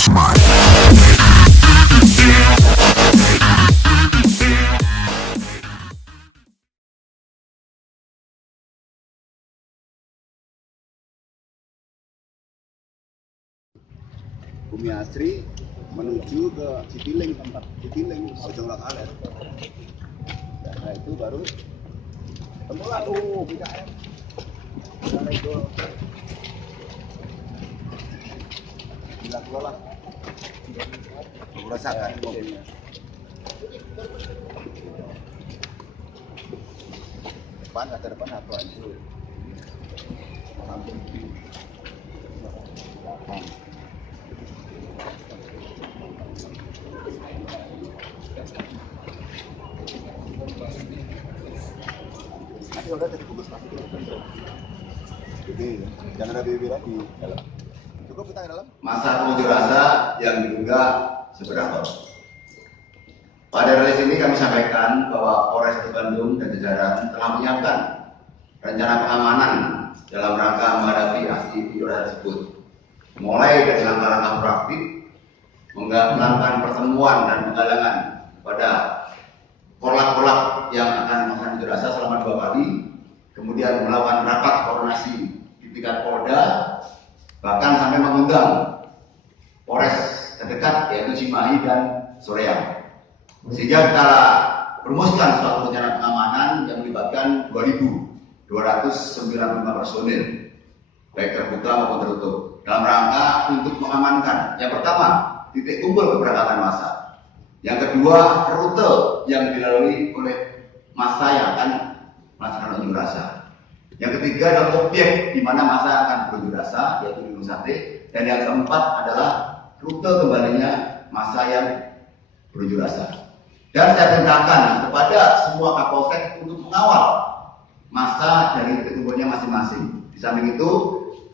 Flashman. Bumi Asri menuju ke Citiling, tempat Citiling, Bojong Lokaler. Nah itu baru temulah BKM. Gila gua lah, merasakan mobilnya. Depan, kaca depan apa itu? Samping kiri. Nanti udah jadi bungkus plastik itu kan. Jadi jangan ada BB lagi dalam. Cukup kita ke dalam. Masa pengunjuk rasa yang diduga sepeda. Pada rilis ini kami sampaikan bahwa Polres Bandung dan jajaran telah menyiapkan rencana pengamanan dalam rangka menghadapi aksi unjuk rasa tersebut. Mulai dari langkah-langkah proaktif, melakukan pertemuan dan penggalangan pada kolak-kolak yang akan melakukan unjuk rasa selama 2 kali, kemudian melakukan rapat koordinasi di tingkat Polda, bahkan sampai mengundang Polres terdekat yaitu Cimahi dan Soreang. Sehingga kita merumuskan suatu rencana pengamanan yang melibatkan 2.295 personil, baik terbuka maupun tertutup, dalam rangka untuk mengamankan yang pertama, titik kumpul keberangkatan massa. Yang kedua, rute yang dilalui oleh massa yang akan melaksanakan unjuk rasa. Yang ketiga adalah objek di mana massa akan berunjuk rasa, yaitu di Gunung Sate. Dan yang keempat adalah rute kembalinya massa yang berunjuk rasa. Dan saya perintahkan kepada semua Kapolsek untuk mengawal massa dari titik kumpulnya masing-masing. Di samping itu,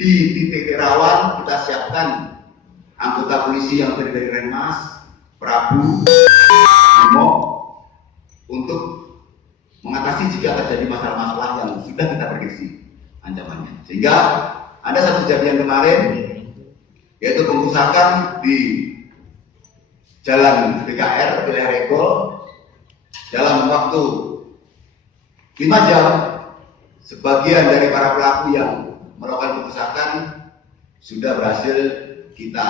di titik rawan kita siapkan anggota polisi yang terdiri dari Renmas, Prabu, Bimo untuk mengatasi jika terjadi masalah-masalah yang sudah kita prediksi ancamannya. Sehingga ada satu kejadian kemarin, yaitu pengrusakan di Jalan BKR wilayah Regol dalam waktu 5 jam. Sebagian dari para pelaku yang melakukan pengrusakan sudah berhasil kita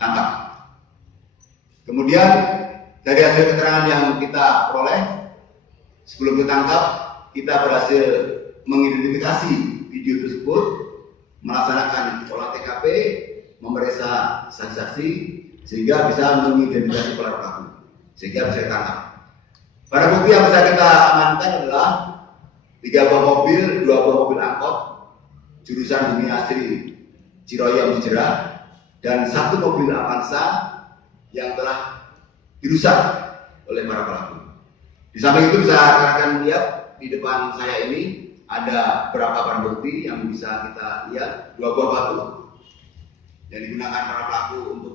tangkap. Kemudian dari hasil keterangan yang kita peroleh sebelum ditangkap, kita berhasil mengidentifikasi video tersebut, melaksanakan olah TKP, memeriksa saksi-saksi sehingga bisa mengidentifikasi para pelaku, sehingga bisa ditangkap. Barang bukti yang bisa kita amankan adalah 3 buah mobil, 2 buah mobil angkot jurusan Bumi Asri Ciroyom Cijerah, dan 1 mobil Avanza yang telah dirusak oleh para pelaku. Di samping itu bisa rekan melihat di depan saya ini ada beberapa barang bukti yang bisa kita lihat, 2 buah batu yang digunakan para pelaku untuk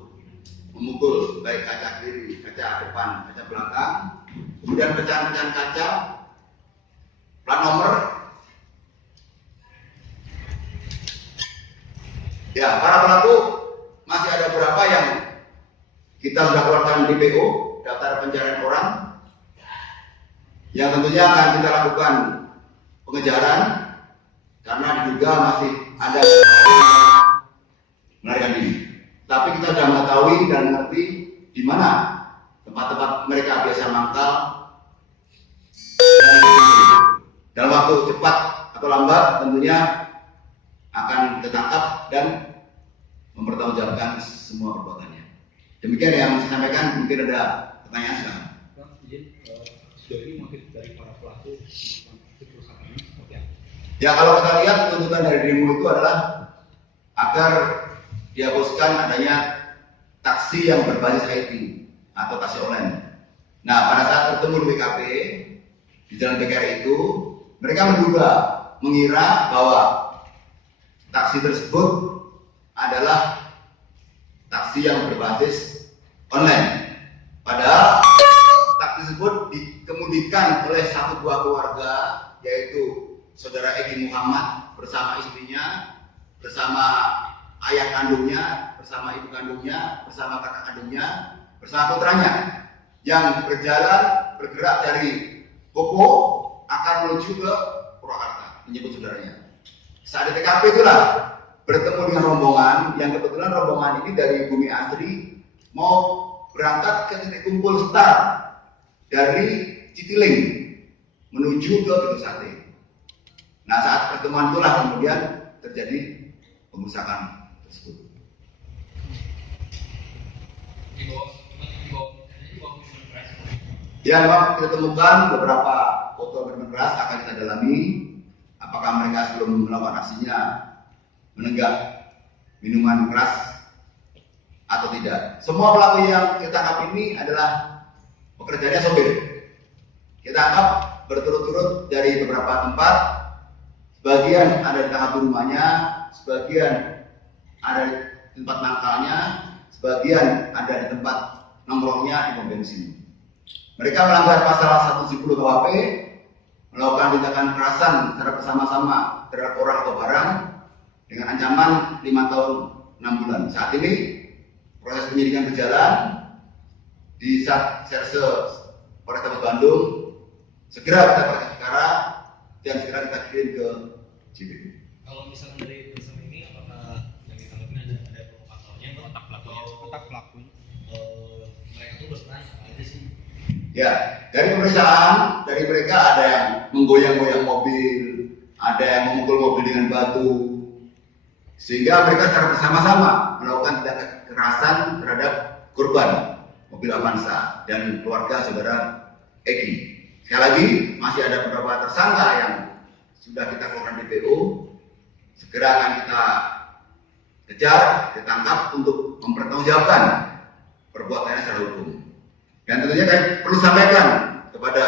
memukul baik kaca kiri, kaca depan, kaca belakang, kemudian pecahan-pecahan kaca, plat nomor. Ya, para pelaku masih ada beberapa yang kita sudah keluarkan DPO, daftar pencarian orang, yang tentunya akan kita lakukan pengejaran karena diduga masih ada melarikan diri. Tapi kita sudah mengetahui dan mengerti di mana tempat-tempat mereka biasa mangkal, dan dalam waktu cepat atau lambat tentunya akan ditangkap dan mempertanggungjawabkan semua perbuatannya. Demikian yang saya sampaikan. Mungkin ada pertanyaan sekarang. Sejauh ini motif dari para pelaku perusahaan ini seperti apa? Ya, kalau kita lihat tuntutan dari demo itu adalah agar dihapuskan adanya taksi yang berbasis IT atau taksi online. Nah, pada saat bertemu di BKP di Jalan BKR itu, mereka mengira bahwa taksi tersebut adalah taksi yang berbasis online. Padahal taksi tersebut dikemudikan oleh 1 buah keluarga, yaitu saudara Egi Muhammad bersama istrinya, bersama ayah kandungnya, bersama ibu kandungnya, bersama kakak kandungnya, bersama putranya yang bergerak dari Kopo akan menuju ke Purwakarta, menyebut saudaranya. Saat di TKP itulah bertemu dengan rombongan yang kebetulan rombongan ini dari Bumi Asri mau berangkat ke titik kumpul Star dari Citiling menuju ke Gedung Sate. Nah, saat pertemuan itulah kemudian terjadi pengerusakan tersebut. Ya, memang kita temukan beberapa foto minuman keras, akan kita dalami apakah mereka sebelum melakukan aksinya menenggak minuman keras atau tidak. Semua pelaku yang kita tangkap ini adalah pekerjaannya sopir. Kita tangkap berturut-turut dari beberapa tempat. Sebagian ada di tangkap di rumahnya, sebagian ada di tempat mangkalnya, sebagian ada di tempat nongkrongnya di pom bensin. Mereka melanggar pasal 170 KUHP, melakukan tindakan kekerasan secara bersama-sama terhadap orang atau barang dengan ancaman 5 tahun 6 bulan. Saat ini proses penyidikan berjalan di Serse Polrestabes Bandung. Segera kita proses perkara dan segera kita kirim ke JPD. Kalau misalnya dari tulisan ini, apakah yang ditangkap ini ada provokatornya atau otak pelaku? Mereka tuh bertanya apa aja sih? Ya, dari pemeriksaan dari mereka ada yang menggoyang-goyang mobil, ada yang memukul mobil dengan batu, sehingga mereka secara bersama-sama melakukan tindakan kekerasan terhadap korban mobil Avanza dan keluarga saudara Egi. Sekali lagi, masih ada beberapa tersangka yang sudah kita keluarkan DPO, segera akan kita kejar, ditangkap untuk mempertanggungjawabkan perbuatannya secara hukum. Dan tentunya kami perlu sampaikan kepada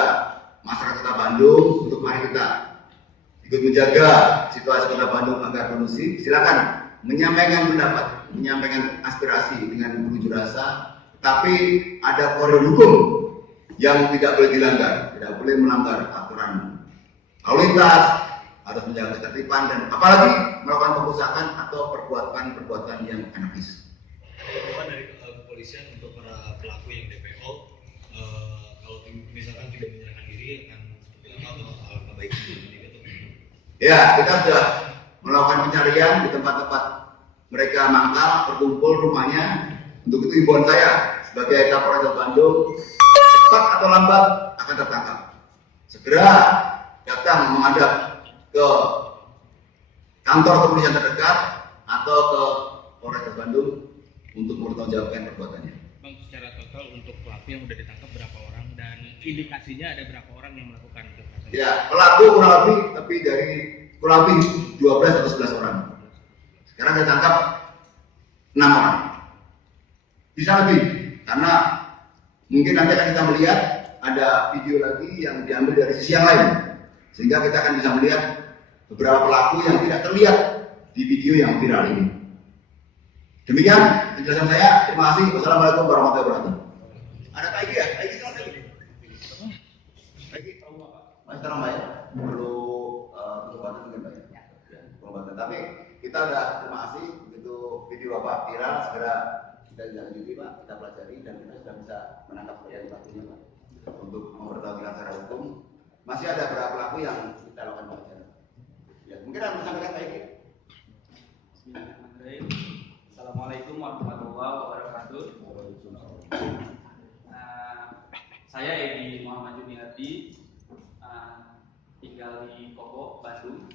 masyarakat Kota Bandung untuk mari kita ikut menjaga situasi Kota Bandung agar kondusif. Silakan menyampaikan pendapat, menyampaikan aspirasi dengan berunjuk rasa, tapi ada koridor hukum yang tidak boleh dilanggar, tidak boleh melanggar aturan lalu lintas, harus menjaga ketertiban dan apalagi melakukan pengusahaan atau perbuatan yang anarkis. Dari kepolisian untuk para pelaku yang DPO, kalau misalkan tidak menyerahkan diri akan seperti apa atau alangkah baiknya gitu? Ya, kita sudah melakukan pencarian di tempat-tempat mereka mangkal, berkumpul rumahnya. Untuk itu himbauan saya sebagai Kapolres Bandung, cepat atau lambat akan tertangkap. Segera datang menghadap ke kantor kepolisian terdekat atau ke Polres Bandung untuk mempertanggungjawabkan perbuatannya. Bang, secara total untuk pelaku yang sudah ditangkap berapa orang dan indikasinya ada berapa orang yang melakukan kekerasan? Ya, pelaku kurang lebih 12 atau 11 orang. Sekarang ditangkap 6 orang. Bisa lebih, karena mungkin nanti akan kita melihat ada video lagi yang diambil dari sisi yang lain, sehingga kita akan bisa melihat beberapa pelaku yang tidak terlihat di video yang viral ini. Demikian penjelasan saya. Terima kasih. Wassalamualaikum warahmatullahi wabarakatuh. Ada Pak Egi ya? Pak Egi silakan. Pak Egi, Mas terang Pak ya? Perlu pengobatan mungkin Pak ya? Ya, pengobatan. Tapi kita sudah terima kasih begitu video Bapak viral, segera kita lanjuti Pak, kita pelajari dan kita sudah bisa menangkap pelakunya Pak untuk mempertanggungjawabkan secara hukum. Masih ada beberapa pelaku yang kita lakukan pengajaran. Ya, mungkin ada sampaikan Pak Egi. Bismillahirrahmanirrahim. Assalamualaikum warahmatullahi wabarakatuh. Saya Egi Muhammad Juniardi, tinggal di Kopo, Bandung,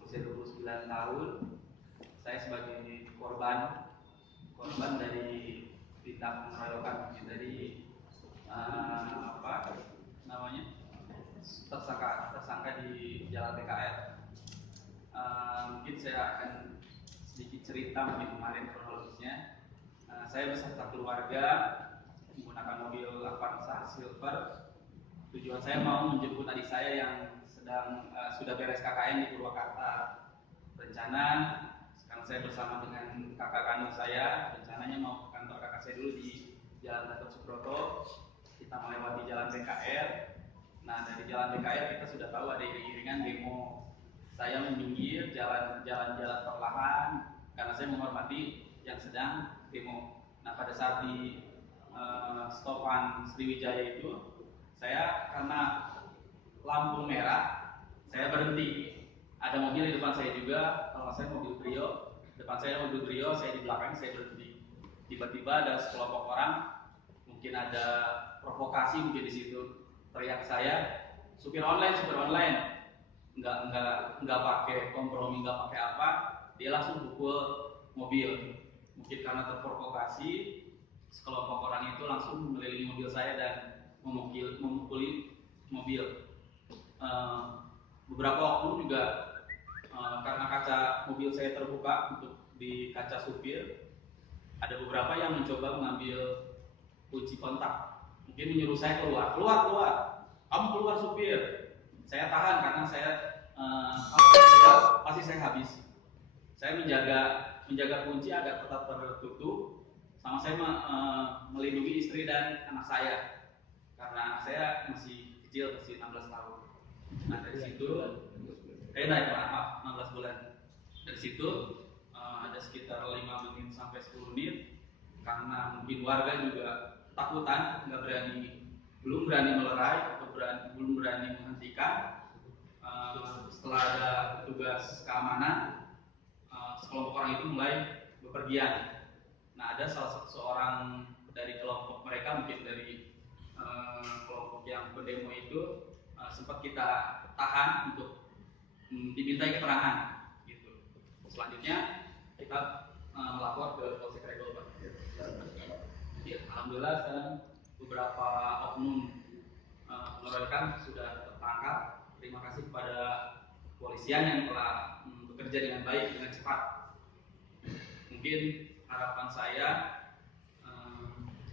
usia 29 tahun. Saya sebagai korban dari tindak pengeroyokan dari tersangka di Jalan PKR. Mungkin saya akan sedikit cerita mungkin kemarin kronologisnya. Saya beserta keluarga menggunakan mobil Avanza Silver. Tujuan saya mau menjemput adik saya yang sudah beres KKN di Purwakarta. Rencana sekarang saya bersama dengan kakak kandung saya, rencananya mau ke kantor kakak saya dulu di Jalan Gatot Subroto. Kita melewati Jalan PKR. Nah, dari Jalan PKR kita sudah tahu ada iring-iringan demo. Saya meminggir jalan perlahan karena saya menghormati sedang demo. Nah pada saat di stopan Sriwijaya itu, saya karena lampu merah, saya berhenti. Ada mobil di depan saya juga, kalau saya mobil Brio, depan saya mobil Brio, saya di belakang, saya berhenti. Tiba-tiba ada sekelompok orang, mungkin ada provokasi mungkin di situ, teriak saya, supir online, nggak pakai kompromi, nggak pakai apa, dia langsung pukul mobil. Mungkin karena terprovokasi, sekelompok orang itu langsung mengelilingi mobil saya dan memukuli mobil. Beberapa oknum juga karena kaca mobil saya terbuka untuk di kaca supir, ada beberapa yang mencoba mengambil kunci kontak, mungkin menyuruh saya keluar, kamu keluar supir. Saya tahan karena saya pasti saya habis. Saya menjaga kunci agar tetap tertutup, sama saya melindungi istri dan anak saya karena anak saya masih kecil, masih 16 tahun. Nah dari situ, maaf 16 bulan. Dari situ ada sekitar 5 menit sampai 10 menit karena mungkin warga juga takutan, belum berani melerai atau belum berani menghentikan. Setelah ada petugas keamanan, sekelompok orang itu mulai bepergian. Nah ada seorang dari kelompok mereka, mungkin dari kelompok yang berdemo itu, sempat kita tahan untuk dimintai keterangan gitu. Selanjutnya kita melapor ke Polsek Regol, Pak. Jadi alhamdulillah sekarang beberapa oknum pengeroyokan sudah tertangkap. Terima kasih kepada kepolisian yang telah bekerja dengan baik, dengan cepat. Mungkin harapan saya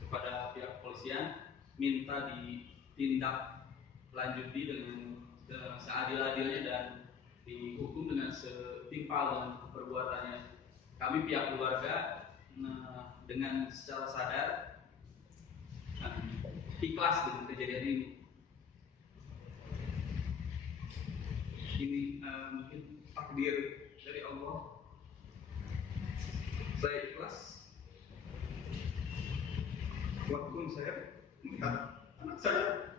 kepada pihak kepolisian minta ditindak lanjuti dengan seadil-adilnya dan dihukum dengan setimpal dengan perbuatannya. Kami pihak keluarga dengan secara sadar ikhlas dengan kejadian ini. Ini mungkin takdir dari Allah. Saya ikhlas. Walaupun saya melihat anak saya